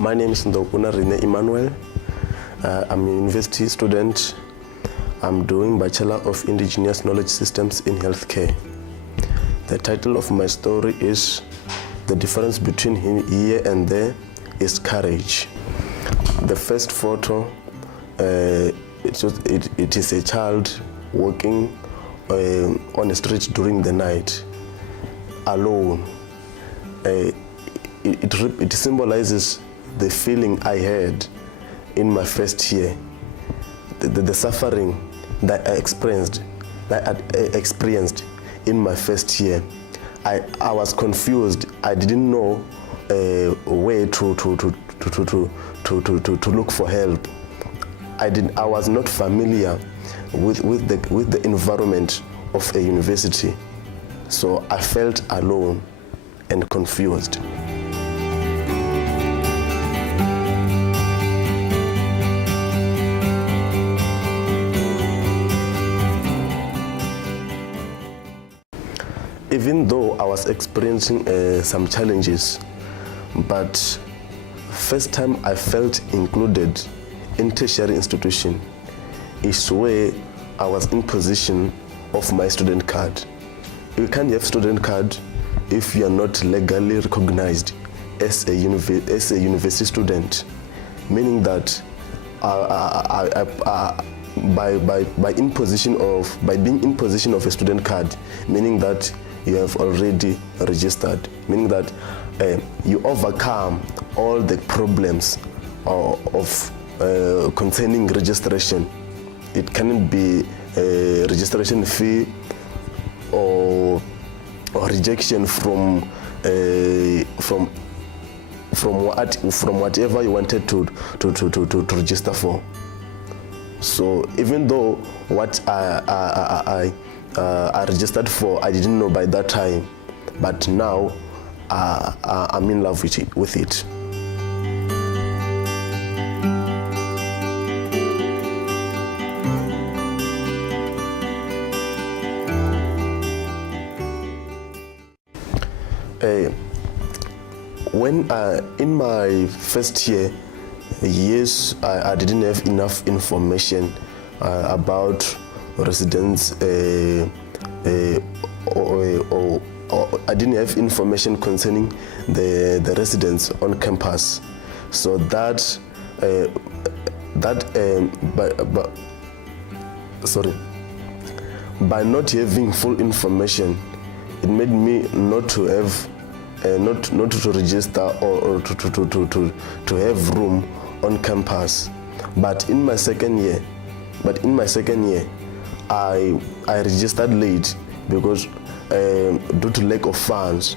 My name is Unarine Emmanuel. I'm a university student. I'm doing Bachelor of Indigenous Knowledge Systems in Healthcare. The title of my story is The Difference Between Here and There is Courage. The first photo, it is a child walking on a street during the night, alone. It symbolizes the feeling I had in my first year, the suffering that I experienced in my first year. I was confused. I didn't know where to look for help. I was not familiar with the environment of a university, so I felt alone and confused. Even though I was experiencing some challenges, but first time I felt included in tertiary institution is where I was in possession of my student card. You can't have student card if you are not legally recognized as a university student, meaning that by being in possession of a student card, meaning that you have already registered, meaning that you overcome all the problems of concerning registration. It cannot be a registration fee or rejection from whatever you wanted to register for. So even though what I registered for, I didn't know by that time, but now I'm in love with it. When in my first year, yes, I didn't have enough information about residents, or I didn't have information concerning the residents on campus. So by not having full information, it made me not to have not to register or to have room on campus. But in my second year, I registered late because due to lack of funds,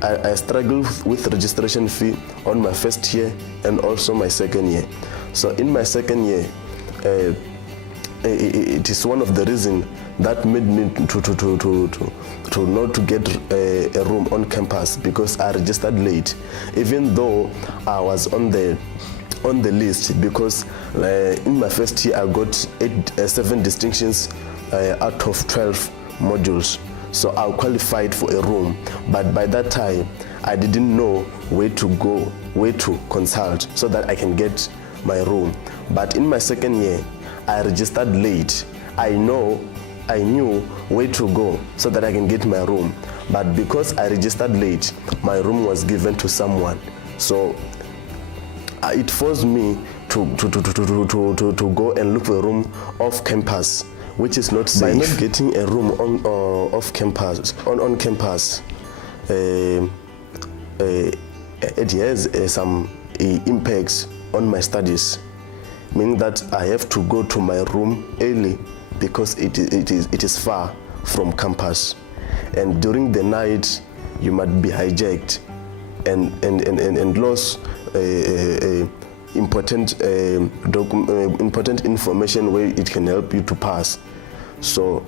I struggled with registration fee on my first year and also my second year. So in my second year, it is one of the reasons that made me to not to get a room on campus, because I registered late, even though I was on the list, because in my first year I got 7 distinctions out of 12 modules. So I qualified for a room, but by that time I didn't know where to go, where to consult so that I can get my room. But in my second year, I registered late. I knew where to go so that I can get my room. But because I registered late, my room was given to someone. So it forced me to go and look for a room off campus, which is not safe. By not getting a room on campus, it has some impacts on my studies, meaning that I have to go to my room early because it is far from campus, and during the night you might be hijacked and lose important information where it can help you to pass. So,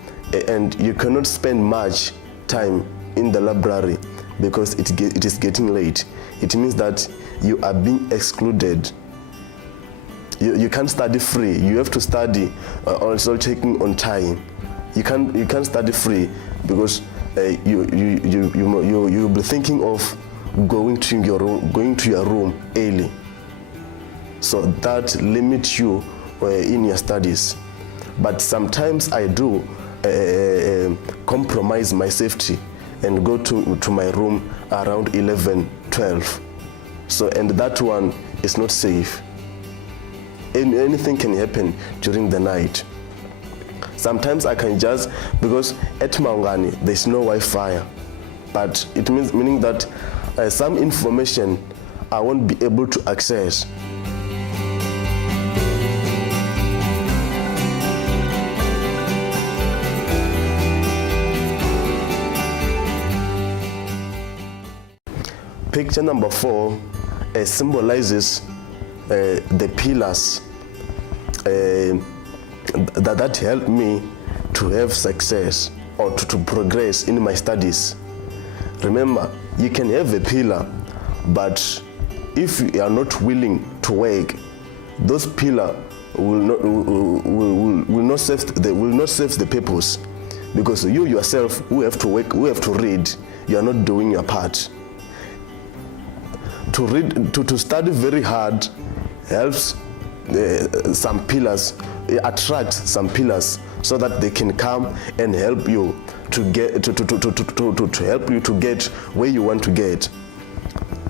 and you cannot spend much time in the library because it is getting late. It means that you are being excluded. You can't study free. You have to study also checking on time. You can't study free because you'll be thinking of going to your room early. so that limits you in your studies. But sometimes I do compromise my safety and go to my room around 11, 12. So, and that one is not safe. Anything can happen during the night. Sometimes I can just, because at Maungani there's no Wi-Fi, but it meaning that some information I won't be able to access. Picture number 4 symbolizes the pillars that help me to have success or to progress in my studies. Remember, you can have a pillar, but if you are not willing to work, those pillars will not serve the purpose, because you yourself who have to work, who have to read, you are not doing your part. To read, to study very hard helps some pillars, attract some pillars, so that they can come and help you to get to help you to get where you want to get.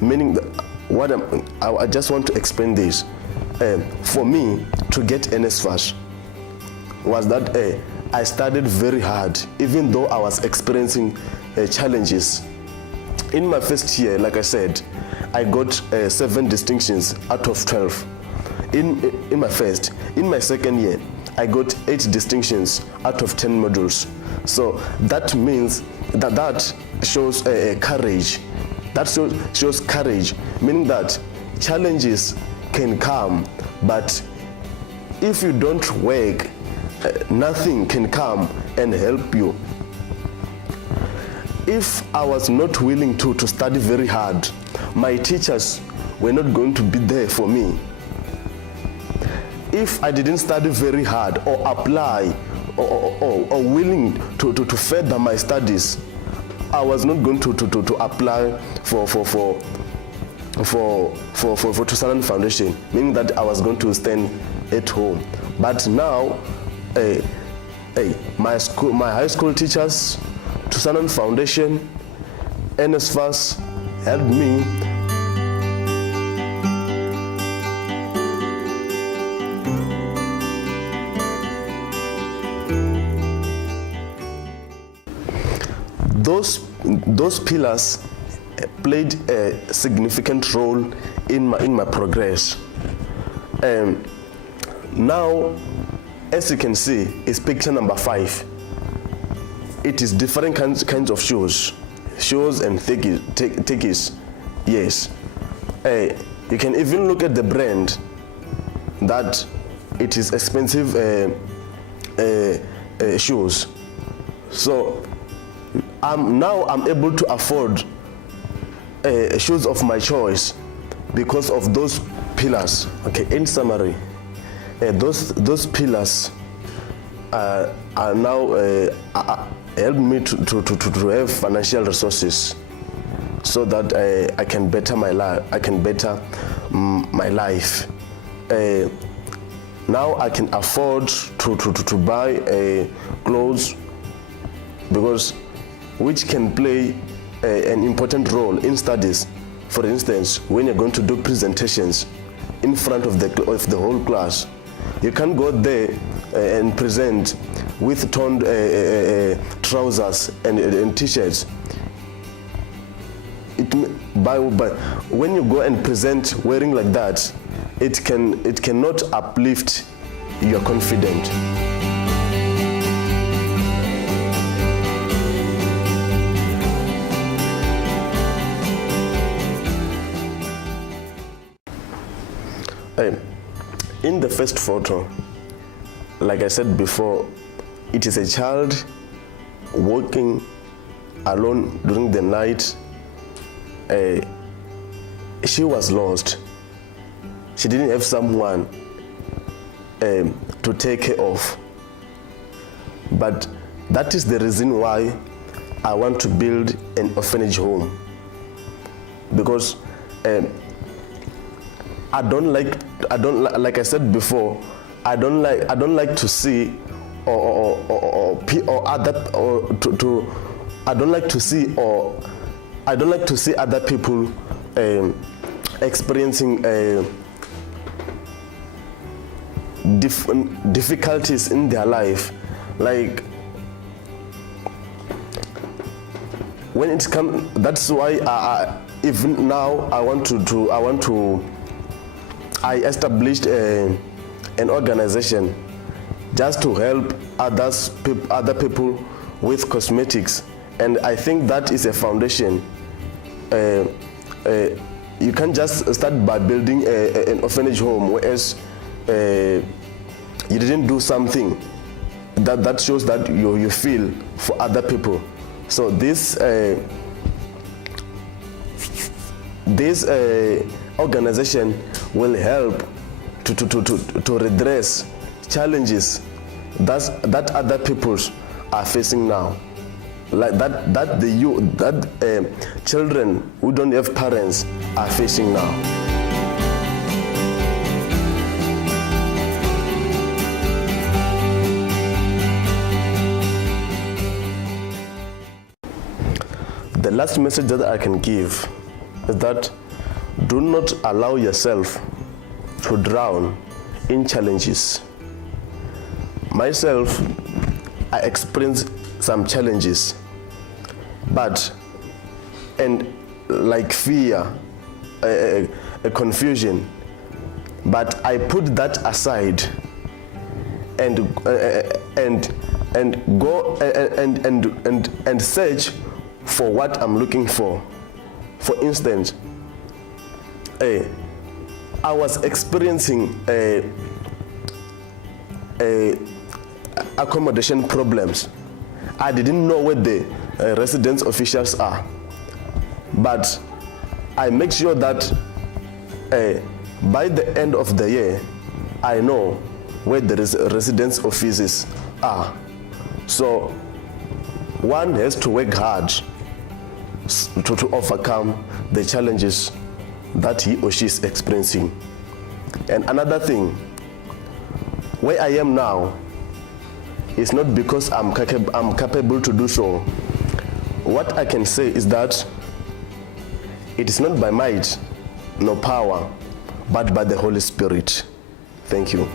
Meaning that I just want to explain this. For me to get NSFAS was that I studied very hard, even though I was experiencing challenges. In my first year, like I said, I got 7 distinctions out of 12. In my first. In my second year, I got 8 distinctions out of 10 modules. So that means that shows courage. That shows courage, meaning that challenges can come, but if you don't work, nothing can come and help you. If I was not willing to study very hard, my teachers were not going to be there for me. If I didn't study very hard or apply or willing to further my studies, I was not going to apply for Unarine Foundation, meaning that I was going to stand at home. But now, my high school teachers, Unarine Foundation, NSFAS helped me. Those pillars played a significant role in my progress. Now, as you can see, is picture number 5. It is different kinds of shoes and thickies. Yes, you can even look at the brand, that it is expensive shoes. So now I'm able to afford shoes of my choice because of those pillars. Okay, in summary, those pillars are now help me to have financial resources, so that I can better my life. I can better my life. Now I can afford to buy clothes, because which can play an important role in studies. For instance, when you're going to do presentations in front of the whole class, you can't go there and present with toned trousers and t-shirts. But when you go and present wearing like that, it cannot uplift your confidence. In the first photo, like I said before, it is a child walking alone during the night. She was lost. She didn't have someone to take care of. But that is the reason why I want to build an orphanage home. Because like I said before, I don't like to see I don't like to see other people experiencing difficulties in their life. Like when it comes, that's why even now I established an organization just to help other people with cosmetics, and I think that is a foundation. You can't just start by building an orphanage home, whereas you didn't do something that shows that you feel for other people. So this organization will help to redress challenges that other peoples are facing now, like that children who don't have parents are facing now. The last message that I can give is that do not allow yourself to drown in challenges. Myself, I experienced some challenges, and like fear, a confusion, but I put that aside and go and search for what I'm looking for. For instance, I was experiencing accommodation problems. I didn't know where the residence officials are, but I make sure that by the end of the year, I know where the residence offices are. So one has to work hard to overcome the challenges that he or she is experiencing. And another thing, where I am now is not because I'm capable to do so. What I can say is that it is not by might nor power, but by the Holy Spirit. Thank you.